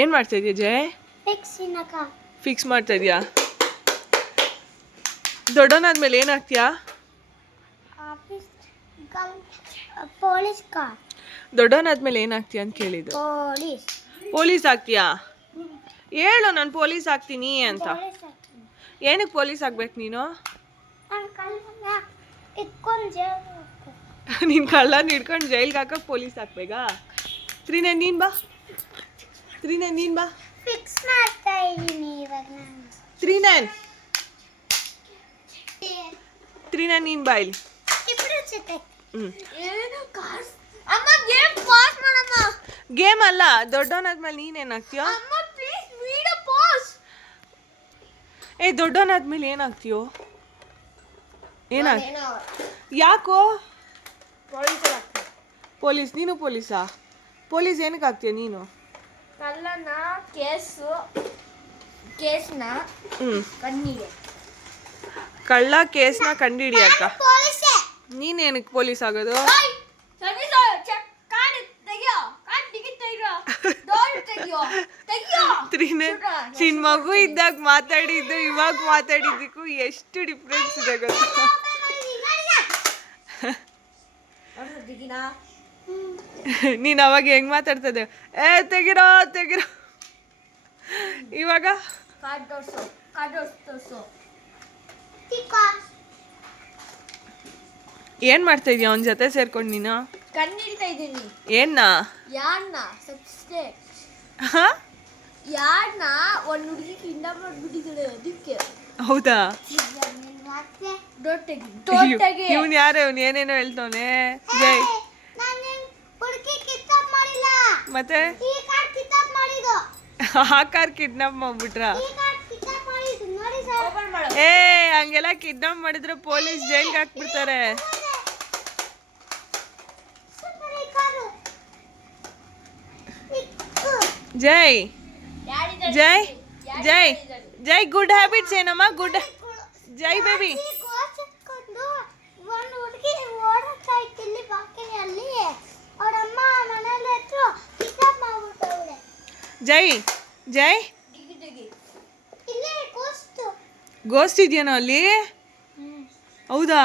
ಏನ್ ಮಾಡ್ತಾ ಇದೀಯ ಜಯ ಫಿಕ್ಸ್ ಮಾಡ್ತಾ ಇದೀಯಾ ದೊಡ್ಡನಾದ್ಮೇಲೆ ಏನಾಗ್ತೀಯಾ ಪೊಲೀಸ್ ದೊಡ್ಡನಾದ್ಮೇಲೆ ಏನಾಗ್ತೀಯ ಅಂತ ಕೇಳಿದ್ರು ಪೊಲೀಸ್ ಆಗ್ತೀಯಾ ಹೇಳು ನಾನು ಪೊಲೀಸ್ ಆಗ್ತೀನಿ ಅಂತ ಏನಕ್ಕೆ ಪೊಲೀಸ್ ಆಗ್ಬೇಕು ನೀನು ನಿನ್ ಕಳ್ಳ ಹಿಡ್ಕೊಂಡು ಜೈಲ್ಗೆ ಹಾಕಕ್ ಪೊಲೀಸ್ ಹಾಕ್ಬೇಕಾ ಸ್ರೀನೇ ನೀನ್ ಬಾ 3 9 9 ba fix maartta idini ivag nanu 3 9 3 9 9 ba illi ippudu chitta enu cars amma game pause madamma game alla doddona admele neen en aagtiyo amma please video pause ey doddona admele en aagtiyo en aag yaako police police neenu police aa police enu aagtiyo neenu ಕಳ್ಳ ಕೇಸ್ನ ಕಂಡು ಹಿಡಿಯಕ್ಕ ನೀನ್ ಏನಕ್ಕೆ police ಆಗೋದು ಮಗು ಇದ್ದಾಗ ಮಾತಾಡಿದ್ದು ಇವಾಗ ಮಾತಾಡಿದ್ದಕ್ಕು ಎಷ್ಟು ಡಿಫ್ರೆನ್ಸ್ ಇದೆ ನೀನು ಅವಾಗ ಹೆಂಗ್ ಮಾತಾಡ್ತಿದೆ ಏ ತೆಗಿರೋ ತೆಗಿro ಇವಾಗ ಫಾಟ್ ಏನು ಮಾಡ್ತಾ ಇದೀಯಾ ಅವನ ಜೊತೆ ಸೇರ್ಕೊಂಡ ನೀನು ಕನ್ನಡಿತಾ ಇದೀಯಾ ನೀನು ಏನ್ನ ಯಾರ್ ನಾ ಸಬ್ಸ್ಕ್ರೈಬ್ ಒಂದು ಹುಡುಗಿ ಕಿಂಡಾ ಮಾಡ್ಬಿಟ್ಟಿದಳು ಅದಕ್ಕೆ ಹೌದಾ ನೀನು ವಾಟ್ಸ್ ಡೋಟ್ ಇವನ್ ಯಾರೆ ಇವನ್ ಏನೇನೋ ಹೇಳ್ತವನೇ ಜೈ ಮತೆ ಈ ಕಾರ ಕಿಟಾಪ್ ಮಾಡಿದೋ ಆ ಕಾರ ಕಿಡ್ನಾಪ್ ಮಾಡ್ಬಿಟ್ರ ಈ ಕಾರ ಕಿಟಾಪ ಪೊಲೀಸ್ ನೋಡಿ ಸರ್ ಓಪನ್ ಮಾಡೋ ಏ ಹಂಗೇನಾ ಕಿಡ್ನಾಪ್ ಮಾಡಿದ್ರೆ ಪೊಲೀಸ್ ಜೈಂಗೆ ಹಾಕ್ ಬಿಡ್ತಾರೆ ಸೂಪರ್ ಈ ಕಾರು ಇಕ್ ಜೈ ಡ್ಯಾಡಿ ಜೈ ಜೈ ಜೈ ಗುಡ್ ಹ್ಯಾಬಿಟ್ಸ್ ಸಿನಿಮಾ ಗುಡ್ ಜೈ ಬೇಬಿ ಈ ಕೋಚ್ ಕಂದ ವನ್ ಹುಡುಗಿ ಓಡಾಕೈ ತಿಲ್ಲಿ ಬಕನೇ ಅಲ್ಲಿ ಅವರ ಅಮ್ಮ ನನ್ನ ಲೇಟ್ರೋ ಜೈ ಜೈ ಗೋಸ್ಟ್ ಇದೆಯಾ ಅಲ್ಲಿ ಹೌದಾ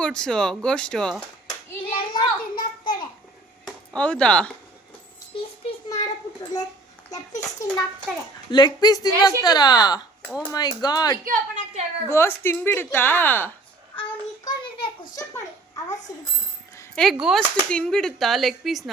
ಗೋಸ್ಟು ಹೌದಾ ಲೆಗ್ ಪೀಸ್ ತಿನ್ನಾಕ್ತಾರ ಓ ಮೈ ಗಾಡ್ ಗೋಸ್ಟ್ ತಿನ್ಬಿಡುತ್ತಾ ಏ ghost ತಿನ್ಬಿಡುತ್ತಾ leg ಪೀಸ್ನ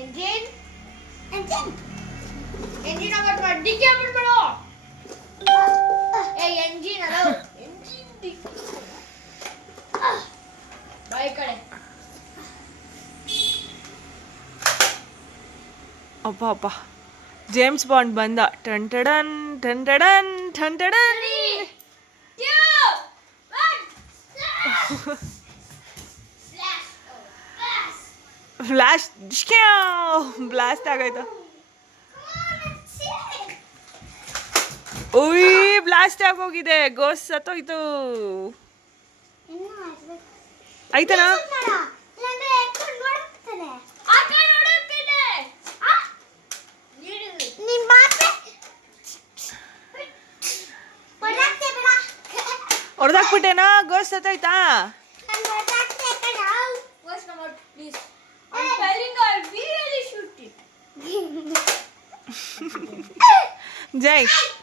engine engine engine अगर पढ़ दिख गया अपन पढ़ो ए इंजन आ रहा इंजन दिख करे अब अब जेम्स बॉन्ड बंदा ton टडन ton टडन ton टडन 3 2 1 start blast blast आ गए तो उई ब्लास्ट आ गई गो दे गोस तो ही आई ना। ना। ना। ना, ना तो आई तो ना और तक पटे ना गोस तो ही जय